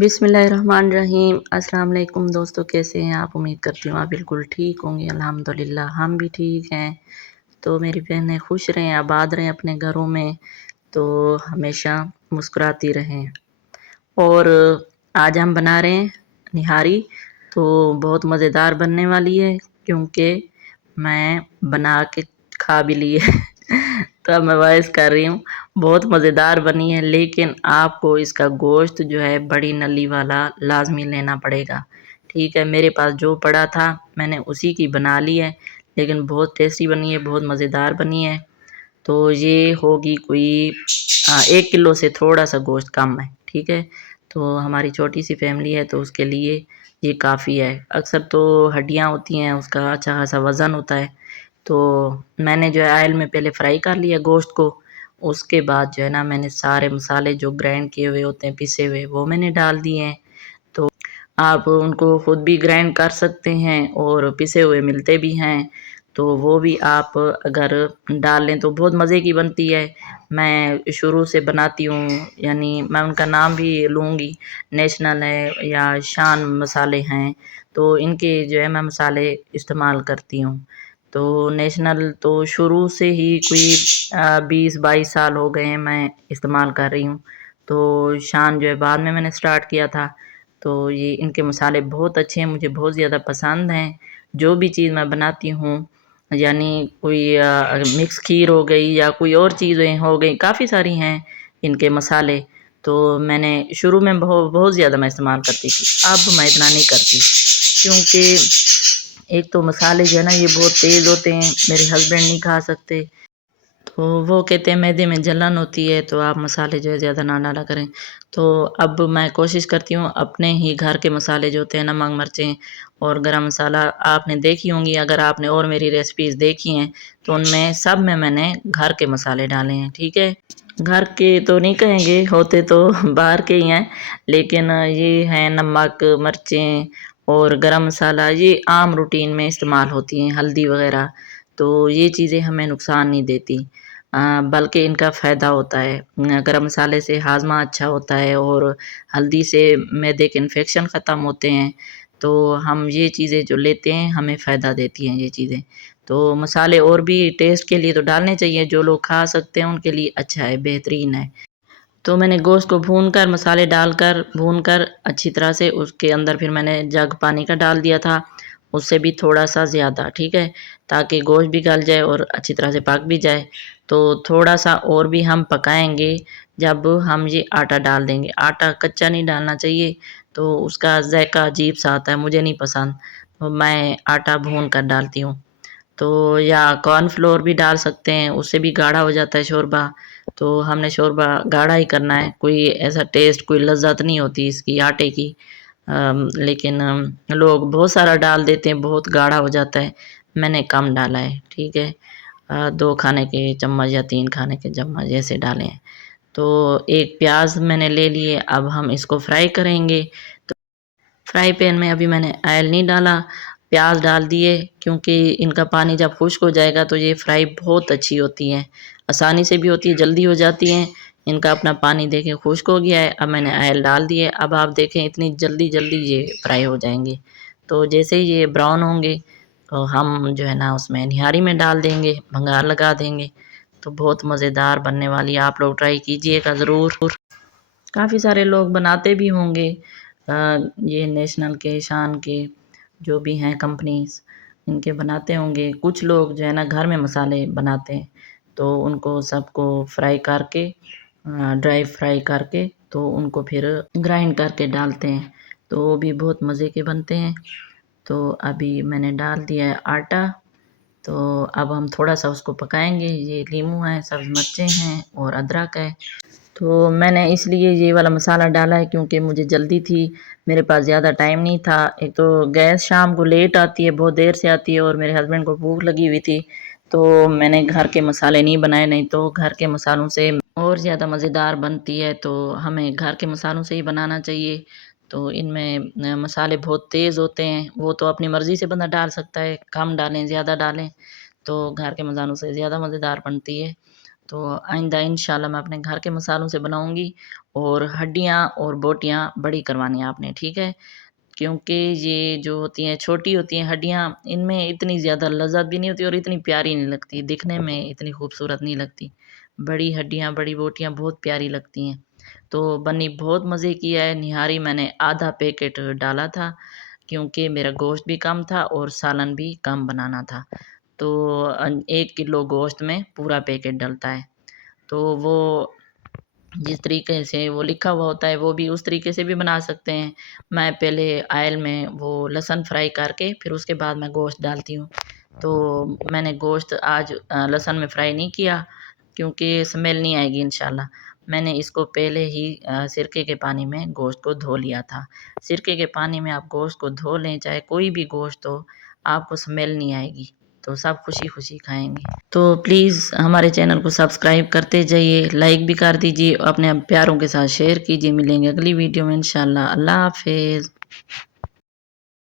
बिस्मिल्लाहिर्रहमानिर्रहीम। अस्सलाम वालेकुम दोस्तों, कैसे हैं आप? उम्मीद करती हूँ आप बिल्कुल ठीक होंगे। अल्हम्दुलिल्लाह हम भी ठीक हैं। तो मेरी बहनें खुश रहें, आबाद रहें अपने घरों में, तो हमेशा मुस्कुराती रहें। और आज हम बना रहे हैं निहारी, तो बहुत मज़ेदार बनने वाली है क्योंकि मैं बना के खा भी ली है। तो अब मैं वॉइस कर रही हूँ। बहुत मज़ेदार बनी है, लेकिन आपको इसका गोश्त जो है बड़ी नली वाला लाज़मी लेना पड़ेगा। ठीक है, मेरे पास जो पड़ा था मैंने उसी की बना ली है, लेकिन बहुत टेस्टी बनी है, बहुत मज़ेदार बनी है। तो ये होगी कोई 1 किलो से थोड़ा-सा गोश्त कम है, ठीक है? तो हमारी छोटी-सी फैमिली है, तो उसके लिए ये काफ़ी है। अक्सर तो हड्डियाँ होती हैं, उसका अच्छा खासा वज़न होता है। तो मैंने जो है ऑयल में पहले फ्राई कर लिया गोश्त को, उसके बाद जो है ना मैंने सारे मसाले जो ग्राइंड किए हुए होते हैं, पिसे हुए, वो मैंने डाल दिए हैं। तो आप उनको खुद भी ग्राइंड कर सकते हैं और पिसे हुए मिलते भी हैं, तो वो भी आप अगर डाल लें तो बहुत मज़े की बनती है। मैं शुरू से बनाती हूँ, यानी मैं उनका नाम भी लूँगी, नेशनल है या शान मसाले हैं, तो इनके जो है मैं मसाले इस्तेमाल करती हूँ। तो नेशनल तो शुरू से ही कोई 20-22 साल हो गए हैं मैं इस्तेमाल कर रही हूँ। तो शान जो है बाद में मैंने स्टार्ट किया था। तो ये इनके मसाले बहुत अच्छे हैं, मुझे बहुत ज़्यादा पसंद हैं। जो भी चीज़ मैं बनाती हूँ, यानी कोई मिक्स खीर हो गई या कोई और चीज़ें हो गई, काफ़ी सारी हैं इनके मसाले। तो मैंने शुरू में बहुत ज़्यादा मैं इस्तेमाल करती थी, अब मैं इतना नहीं करती क्योंकि एक तो मसाले जो है ना ये बहुत तेज़ होते हैं, मेरे हस्बैंड नहीं खा सकते। तो वो कहते हैं मैदे में जलन होती है, तो आप मसाले जो है ज़्यादा ना डाला करें। तो अब मैं कोशिश करती हूँ अपने ही घर के मसाले जो होते हैं, नमक, मिर्चें और गरम मसाला, आपने देखी होंगी अगर आपने और मेरी रेसिपीज़ देखी हैं, तो उनमें सब में मैंने घर के मसाले डाले हैं, ठीक है? घर के तो नहीं कहेंगे, होते तो बाहर के ही हैं, लेकिन ये हैं नमक, मिर्चें और गरम मसाला, ये आम रूटीन में इस्तेमाल होती हैं, हल्दी वग़ैरह। तो ये चीज़ें हमें नुकसान नहीं देती, बल्कि इनका फ़ायदा होता है। गरम मसाले से हाज़मा अच्छा होता है और हल्दी से मैदे के इन्फेक्शन ख़त्म होते हैं। तो हम ये चीज़ें जो लेते हैं हमें फ़ायदा देती हैं ये चीज़ें। तो मसाले और भी टेस्ट के लिए तो डालने चाहिए, जो लोग खा सकते हैं उनके लिए अच्छा है, बेहतरीन है। तो मैंने गोश्त को भूनकर, मसाले डालकर, भूनकर अच्छी तरह से उसके अंदर फिर मैंने जग पानी का डाल दिया था, उससे भी थोड़ा-सा ज़्यादा, ठीक है? ताकि गोश्त भी गल जाए और अच्छी तरह से पक भी जाए। तो थोड़ा-सा और भी हम पकाएँगे, जब हम ये आटा डाल देंगे। आटा कच्चा नहीं डालना चाहिए, तो उसका ज़ायका अजीब-सा आता है, मुझे नहीं पसंद। तो मैं आटा भून कर डालती हूँ। तो या कॉर्नफ्लोर भी डाल सकते हैं, उससे भी गाढ़ा हो जाता है शोरबा। तो हमने शोरबा गाढ़ा ही करना है, कोई ऐसा टेस्ट, कोई लज़्ज़त नहीं होती इसकी आटे की। लेकिन लोग बहुत सारा डाल देते हैं, बहुत गाढ़ा हो जाता है। मैंने कम डाला है, ठीक है? 2 खाने के चम्मच या 3 खाने के चम्मच ऐसे डाले हैं। तो एक प्याज़ मैंने ले लिए, अब हम इसको फ्राई करेंगे। फ्राई पैन में अभी मैंने ऑयल नहीं डाला, प्याज़ डाल दिए क्योंकि इनका पानी जब खुश्क हो जाएगा तो ये फ्राई बहुत अच्छी होती हैं। आसानी से भी होती है, जल्दी हो जाती हैं। इनका अपना पानी देखें खुश्क हो गया है, अब मैंने ऑयल डाल दिए। अब आप देखें इतनी जल्दी-जल्दी ये फ्राई हो जाएँगे। तो जैसे ही ये ब्राउन होंगे, तो हम जो है ना उसमें निहारी में डाल देंगे, भंगार लगा देंगे। तो बहुत मज़ेदार बनने वाली है, आप लोग ट्राई कीजिएगा ज़रूर। काफ़ी सारे लोग बनाते भी होंगे, ये नेशनल के, शान के, जो भी हैं कंपनीज़, इनके बनाते होंगे। कुछ लोग जो है ना घर में मसाले बनाते हैं, तो उनको सबको फ्राई करके, ड्राई फ्राई करके, तो उनको फिर ग्राइंड करके डालते हैं, तो वो भी बहुत मज़े के बनते हैं। तो अभी मैंने डाल दिया है आटा, तो अब हम थोड़ा-सा उसको पकाएँगे। ये नींबू है, सब्ज़ मिर्चें हैं और अदरक है। तो मैंने इसलिए ये वाला मसाला डाला है क्योंकि मुझे जल्दी थी, मेरे पास ज़्यादा टाइम नहीं था। एक तो गैस शाम को लेट आती है, बहुत देर से आती है और मेरे हस्बैंड को भूख लगी हुई थी, तो मैंने घर के मसाले नहीं बनाए, नहीं तो घर के मसालों से और ज़्यादा मज़ेदार बनती है, तो हमें घर के मसालों से ही बनाना चाहिए। तो इनमें मसाले बहुत तेज़ होते हैं, वो तो अपनी मर्ज़ी से बंदा डाल सकता है, कम डालें, ज़्यादा डालें, तो घर के मसालों से ज़्यादा मज़ेदार बनती है। तो आइंदा इंशाल्लाह मैं अपने घर के मसालों से बनाऊंगी। और हड्डियाँ और बोटियाँ बड़ी करवानी है आपने, ठीक है? क्योंकि ये जो होती हैं छोटी होती हैं हड्डियाँ, इनमें इतनी ज़्यादा लज़्ज़त भी नहीं होती और इतनी प्यारी नहीं लगती, दिखने में इतनी खूबसूरत नहीं लगती। बड़ी हड्डियाँ, बड़ी बोटियाँ बहुत प्यारी लगती हैं। तो बन्नी बहुत मज़े की है। निहारी मैंने आधा पैकेट डाला था, क्योंकि मेरा गोश्त भी कम था और सालन भी कम बनाना था। तो 1 किलो गोश्त में पूरा पैकेट डलता है। तो वो जिस तरीके से वो लिखा हुआ होता है वो भी उस तरीके से भी बना सकते हैं। मैं पहले ऑयल में वो लहसुन फ्राई करके फिर उसके बाद मैं गोश्त डालती हूँ। तो मैंने गोश्त आज लहसुन में फ्राई नहीं किया, क्योंकि स्मेल नहीं आएगी इंशाल्लाह। मैंने इसको पहले ही सिरके के पानी में गोश्त को धो लिया था। सिरके के पानी में आप गोश्त को धो लें, चाहे कोई भी गोश्त हो, आपको स्मेल नहीं आएगी। तो सब खुशी-खुशी खाएँगे। तो प्लीज़ हमारे चैनल को सब्सक्राइब करते जाइए, लाइक भी कर दीजिए, अपने प्यारों के साथ शेयर कीजिए। मिलेंगे अगली वीडियो में इंशाल्लाह। अल्लाह हाफ़िज़।